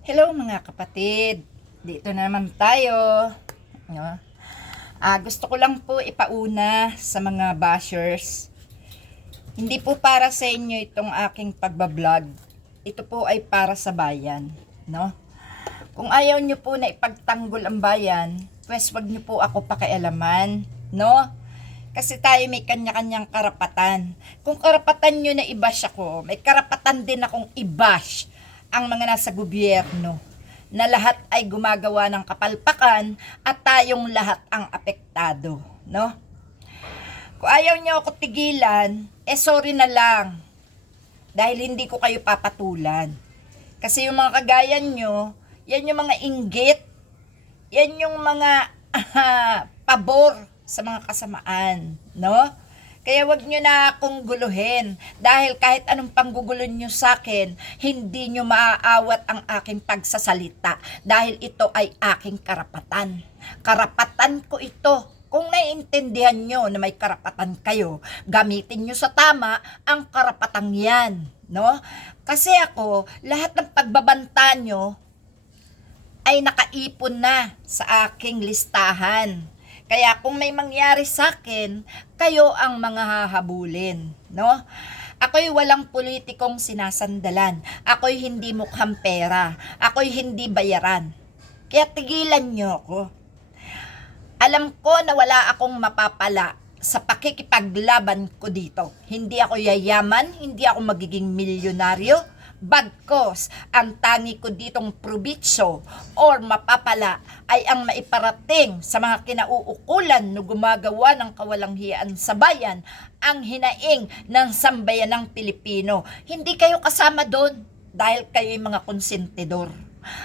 Hello mga kapatid. Dito na naman tayo. No? Ah, gusto ko lang po ipauna sa mga bashers. Hindi po para sa inyo itong aking pagbablog. Ito po ay para sa bayan, no? Kung ayaw nyo po na ipagtanggol ang bayan, pues wag nyo po ako pakialaman, no? Kasi tayo may kanya-kanyang karapatan. Kung karapatan nyo na i-bash ako, may karapatan din akong i-bash ang mga nasa gobyerno na lahat ay gumagawa ng kapalpakan at tayong lahat ang apektado, no? Kung ayaw nyo ako tigilan, eh sorry na lang. Dahil hindi ko kayo papatulan. Kasi yung mga kagaya nyo, yan yung mga inggit, yan yung mga ah, pabor sa mga kasamaan, no? Kaya wag nyo na akong guluhin dahil kahit anong panggugulo nyo sa akin, hindi nyo maaawat ang aking pagsasalita dahil ito ay aking karapatan. Karapatan ko ito. Kung naiintindihan nyo na may karapatan kayo, gamitin nyo sa tama ang karapatang yan. No? Kasi ako, lahat ng pagbabanta nyo ay nakaipon na sa aking listahan. Kaya kung may mangyari sa akin, kayo ang mga hahabulin, no? Ako'y walang politikong sinasandalan. Ako'y hindi mukhang pera. Ako'y hindi bayaran. Kaya tigilan niyo ako. Alam ko na wala akong mapapala sa pakikipaglaban ko dito. Hindi ako yayaman, hindi ako magiging milyonaryo, bagkos ang tangi ko ditong probitsyo or mapapala ay ang maiparating sa mga kinauukulan no gumagawa ng kawalanghiyaan sa bayan ang hinaing ng sambayanang Pilipino. Hindi kayo kasama doon dahil kayo'y mga konsentidor.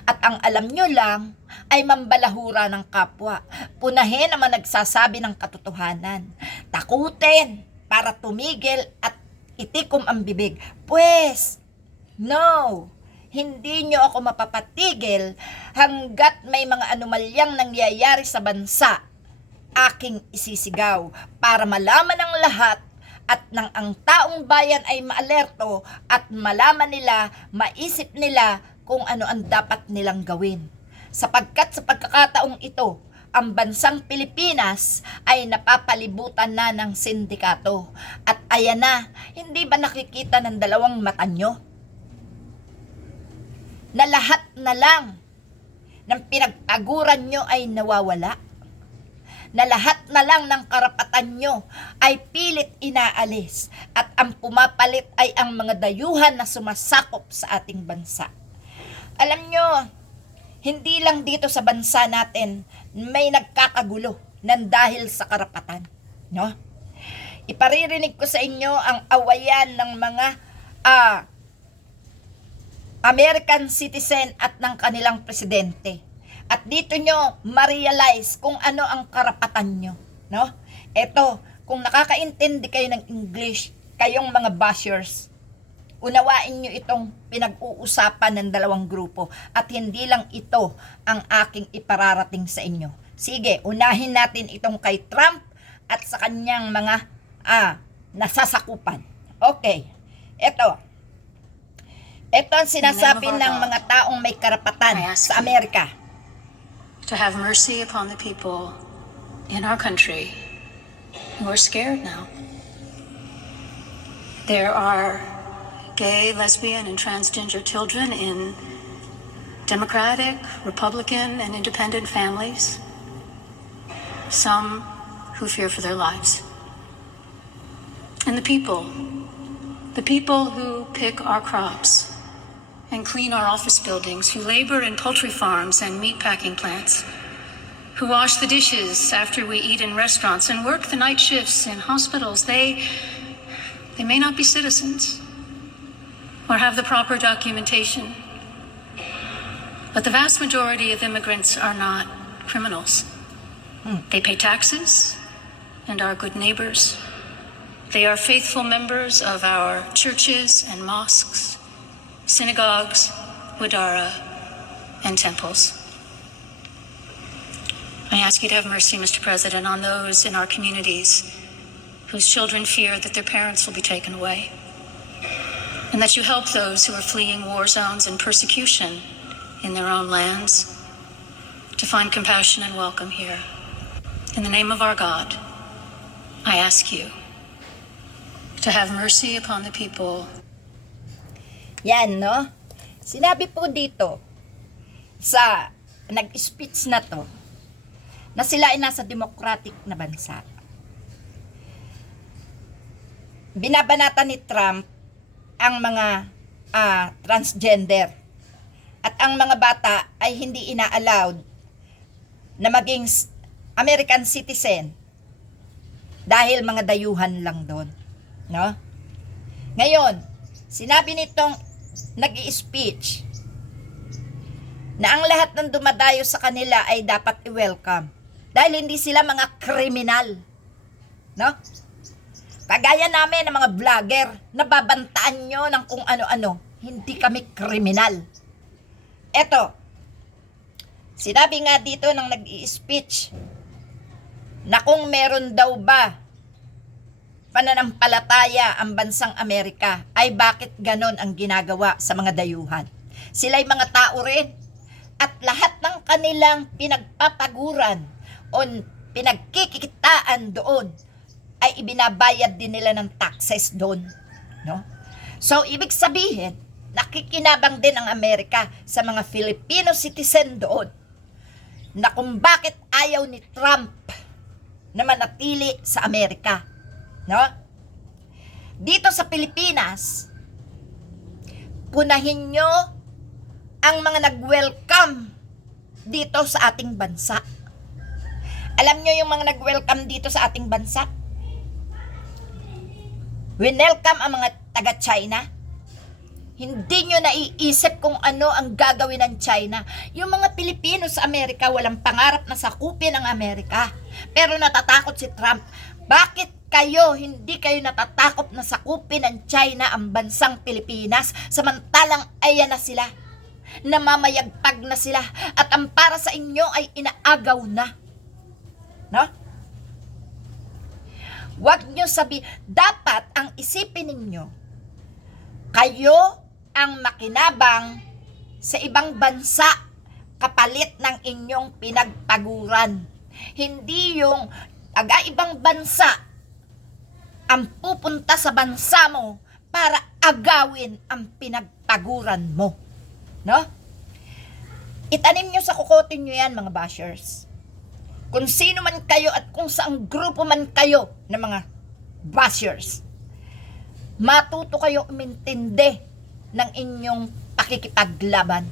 At ang alam nyo lang ay mambalahura ng kapwa. Punahin ang mga nagsasabi ng katotohanan. Takutin para tumigil at itikom ang bibig. Pues, no, hindi nyo ako mapapatigil hanggat may mga anomalyang nangyayari sa bansa. Aking isisigaw para malaman ng lahat at nang ang taong bayan ay maalerto at malaman nila, maisip nila kung ano ang dapat nilang gawin. Sapagkat sa pagkakataong ito, ang bansang Pilipinas ay napapalibutan na ng sindikato. At ayan na, hindi ba nakikita ng dalawang mata nyo? Na lahat na lang ng pinagpaguran nyo ay nawawala? na lahat na lang ng karapatan nyo ay pilit inaalis at ang pumapalit ay ang mga dayuhan na sumasakop sa ating bansa. Alam nyo, hindi lang dito sa bansa natin may nagkakagulo ng dahil sa karapatan. No? Iparirinig ko sa inyo ang awayan ng mga ah, American citizen at ng kanilang presidente. At dito nyo ma-realize kung ano ang karapatan nyo. No? Ito, kung nakakaintindi kayo ng English, kayong mga bashers, unawain nyo itong pinag-uusapan ng dalawang grupo at hindi lang ito ang aking ipararating sa inyo. Sige, unahin natin itong kay Trump at sa kanyang mga ah, nasasakupan. Okay, ito. Ito ang sinasabi the name of ng mga taong may karapatan sa. Amerika. to have mercy upon the people in our country who are scared now. There are gay, lesbian, and transgender children in Democratic, Republican, and independent families. Some who fear for their lives. And the people, the people who pick our crops and clean our office buildings, who labor in poultry farms and meat packing plants, who wash the dishes after we eat in restaurants and work the night shifts in hospitals, they they may not be citizens or have the proper documentation. But the vast majority of immigrants are not criminals. Hmm. They pay taxes and are good neighbors. They are faithful members of our churches and mosques synagogues, Wadara, and temples. I ask you to have mercy, Mr. President, on those in our communities whose children fear that their parents will be taken away. And that you help those who are fleeing war zones and persecution in their own lands to find compassion and welcome here. In the name of our God, I ask you to have mercy upon the people Yan, no? Sinabi po dito sa nag-speech na to na sila ay nasa democratic na bansa. Binabanata ni Trump ang mga ah, transgender at ang mga bata ay hindi ina-allowed na maging American citizen dahil mga dayuhan lang doon. No? Ngayon, sinabi nitong nag speech na ang lahat ng dumadayo sa kanila ay dapat i-welcome. Dahil hindi sila mga kriminal. No? Kagaya namin ng mga vlogger, nababantaan nyo ng kung ano-ano. Hindi kami kriminal. Eto, sinabi nga dito ng nag speech na kung meron daw ba pananampalataya ang bansang Amerika ay bakit ganon ang ginagawa sa mga dayuhan. Sila'y mga tao rin at lahat ng kanilang pinagpapaguran o pinagkikitaan doon ay ibinabayad din nila ng taxes doon. No? So, ibig sabihin, nakikinabang din ang Amerika sa mga Filipino citizen doon na kung bakit ayaw ni Trump na manatili sa Amerika. No? Dito sa Pilipinas, punahin nyo ang mga nag-welcome dito sa ating bansa. Alam nyo yung mga nag-welcome dito sa ating bansa? Winelcome ang mga taga-China. Hindi nyo naiisip kung ano ang gagawin ng China. Yung mga Pilipino sa Amerika, walang pangarap na sakupin ang Amerika. Pero natatakot si Trump. Bakit kayo, hindi kayo natatakot na sakupin ng China ang bansang Pilipinas samantalang ayan na sila? Namamayagpag na sila at ang para sa inyo ay inaagaw na. No? Huwag nyo sabi, dapat ang isipin ninyo, kayo ang makinabang sa ibang bansa kapalit ng inyong pinagpaguran. Hindi yung taga ibang bansa ang pupunta sa bansa mo para agawin ang pinagpaguran mo. No? Itanim nyo sa kukotin nyo yan, mga bashers. Kung sino man kayo at kung saang grupo man kayo ng mga bashers, matuto kayo umintindi ng inyong pakikipaglaban.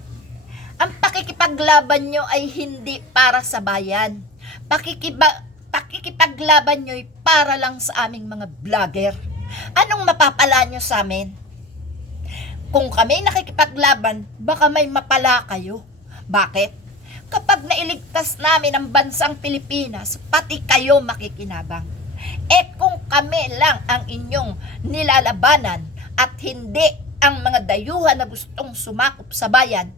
Ang pakikipaglaban nyo ay hindi para sa bayan. Pakikiba, pakikipaglaban nyo ay para lang sa aming mga vlogger. Anong mapapala nyo sa amin? Kung kami nakikipaglaban, baka may mapala kayo. Bakit? Kapag nailigtas namin ang bansang Pilipinas, pati kayo makikinabang. Eh kung kami lang ang inyong nilalabanan at hindi ang mga dayuhan na gustong sumakop sa bayan,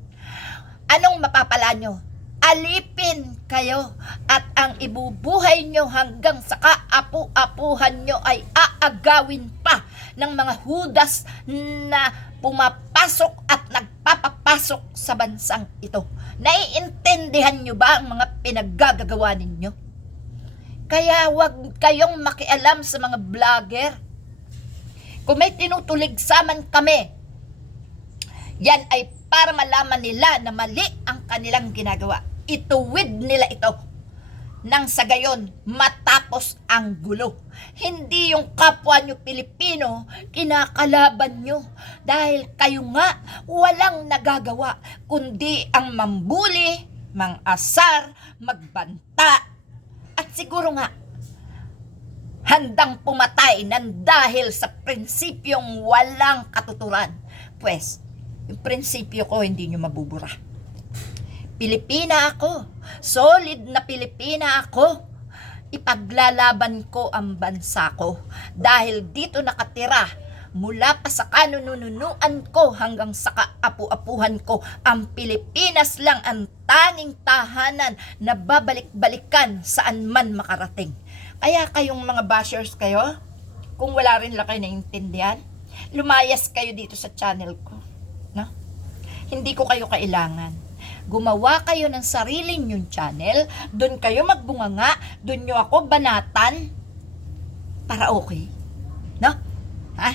anong mapapala nyo? Alipin kayo at ang ibubuhay nyo hanggang sa kaapu-apuhan nyo ay aagawin pa ng mga hudas na pumapasok at nagpapapasok sa bansang ito. Naiintindihan nyo ba ang mga pinaggagawa ninyo? Kaya wag kayong makialam sa mga vlogger. Kung may tinutuligsaman kami, yan ay para malaman nila na mali ang kanilang ginagawa. Ituwid nila ito nang sa gayon matapos ang gulo. Hindi yung kapwa nyo Pilipino kinakalaban nyo dahil kayo nga walang nagagawa kundi ang mambuli, mangasar, magbanta at siguro nga handang pumatay ng dahil sa prinsipyong walang katuturan. Pues, yung prinsipyo ko hindi nyo mabubura. Pilipina ako. Solid na Pilipina ako. Ipaglalaban ko ang bansa ko. Dahil dito nakatira, mula pa sa kanununuan ko hanggang sa kaapu-apuhan ko, ang Pilipinas lang ang tanging tahanan na babalik-balikan saan man makarating. Kaya kayong mga bashers kayo, kung wala rin lang kayo naiintindihan, lumayas kayo dito sa channel ko. No? Hindi ko kayo kailangan. Gumawa kayo ng sarili nyong channel, doon kayo magbunganga, doon nyo ako banatan, para okay. No? Ha?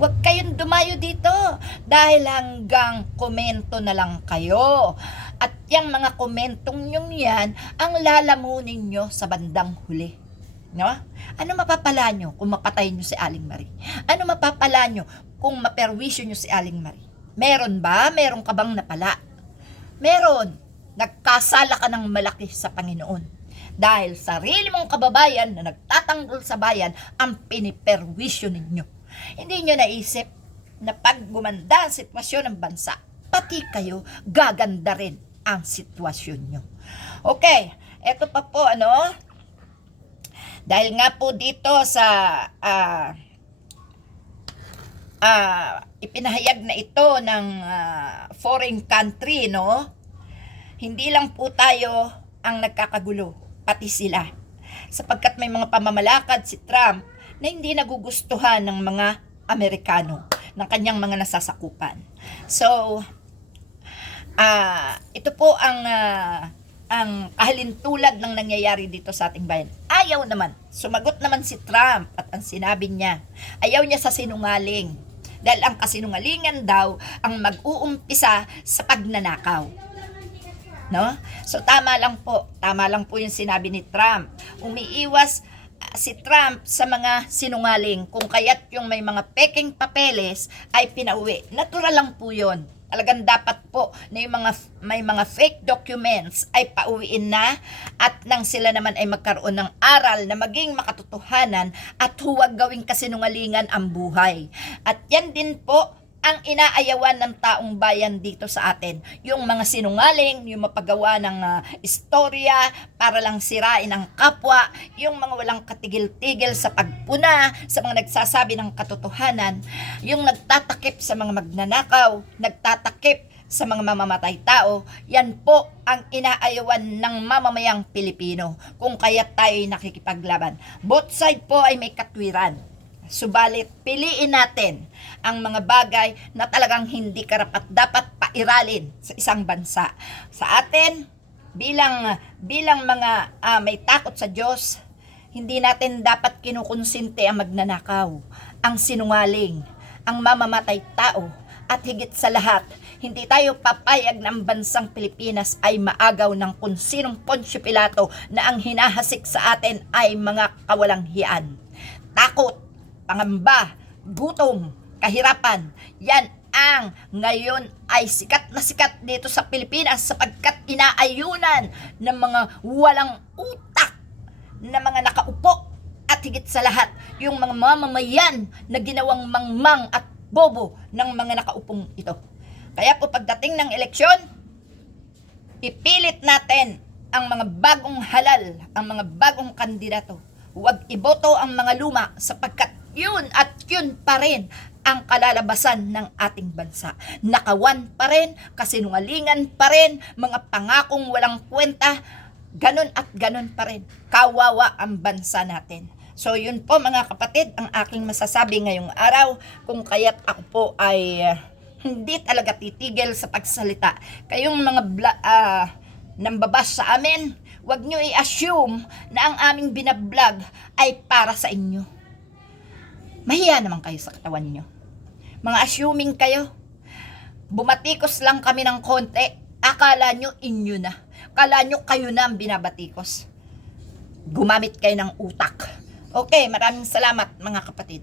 Huwag kayong dumayo dito dahil hanggang komento na lang kayo. At yung mga komentong nyong yan ang lalamunin nyo sa bandang huli. No? Ano mapapala nyo kung mapatay nyo si Aling Marie? Ano mapapala nyo kung maperwisyo nyo si Aling Marie? Meron ba? Meron ka bang napala? Meron. Nagkasala ka ng malaki sa Panginoon. Dahil sarili mong kababayan na nagtatanggol sa bayan ang piniperwisyo ninyo. Hindi nyo naisip na pag gumanda ang sitwasyon ng bansa, pati kayo gaganda rin ang sitwasyon nyo. Okay, eto pa po ano, dahil nga po dito sa ah ah, ipinahayag na ito ng ah, foreign country, no? Hindi lang po tayo ang nagkakagulo, pati sila. Sapagkat may mga pamamalakad si Trump na hindi nagugustuhan ng mga Amerikano, ng kanyang mga nasasakupan. So, ah ito po ang ah, ang kahalintulad ng nangyayari dito sa ating bayan. Ayaw naman. Sumagot naman si Trump at ang sinabi niya, ayaw niya sa sinungaling. Dahil ang kasinungalingan daw ang mag-uumpisa sa pagnanakaw. No? So tama lang po. Tama lang po yung sinabi ni Trump. Umiiwas ah, si Trump sa mga sinungaling kung kaya't yung may mga peking papeles ay pinauwi. Natural lang po yun. Talagang dapat po na yung mga may mga fake documents ay pauwiin na at nang sila naman ay magkaroon ng aral na maging makatotohanan at huwag gawing kasinungalingan ang buhay. At yan din po ang inaayawan ng taong bayan dito sa atin. Yung mga sinungaling, yung mapagawa ng ah, istorya para lang sirain ang kapwa, yung mga walang katigil-tigil sa pagpuna, sa mga nagsasabi ng katotohanan, yung nagtatakip sa mga magnanakaw, nagtatakip sa mga mamamatay tao, yan po ang inaayawan ng mamamayang Pilipino kung kaya tayo nakikipaglaban. Both side po ay may katwiran. Subalit, piliin natin ang mga bagay na talagang hindi karapat dapat pairalin sa isang bansa. Sa atin, bilang bilang mga ah, may takot sa Diyos, hindi natin dapat kinukonsinte ang magnanakaw, ang sinungaling, ang mamamatay tao, at higit sa lahat, hindi tayo papayag ng bansang Pilipinas ay maagaw ng kung sinong Poncio Pilato na ang hinahasik sa atin ay mga kawalang hiyaan. Takot, pangamba, gutom, kahirapan. Yan ang ngayon ay sikat na sikat dito sa Pilipinas sapagkat inaayunan ng mga walang utak na mga nakaupo at higit sa lahat yung mga mamamayan na ginawang mangmang at bobo ng mga nakaupong ito. Kaya po pagdating ng eleksyon, ipilit natin ang mga bagong halal, ang mga bagong kandidato. Huwag iboto ang mga luma sapagkat yun at yun pa rin ang kalalabasan ng ating bansa. Nakawan pa rin, kasinungalingan pa rin, mga pangakong walang kwenta, ganun at ganun pa rin. Kawawa ang bansa natin. So yun po mga kapatid, ang aking masasabi ngayong araw, kung kaya't ako po ay uh, hindi talaga titigil sa pagsalita. Kayong mga bla- ah, nambabas sa amin, wag nyo i-assume na ang aming binablog ay para sa inyo. Mahiya naman kayo sa katawan ninyo. Mga assuming kayo. Bumatikos lang kami ng konti. Akala nyo inyo na. Akala nyo kayo na ang binabatikos. Gumamit kayo ng utak. Okay, maraming salamat mga kapatid.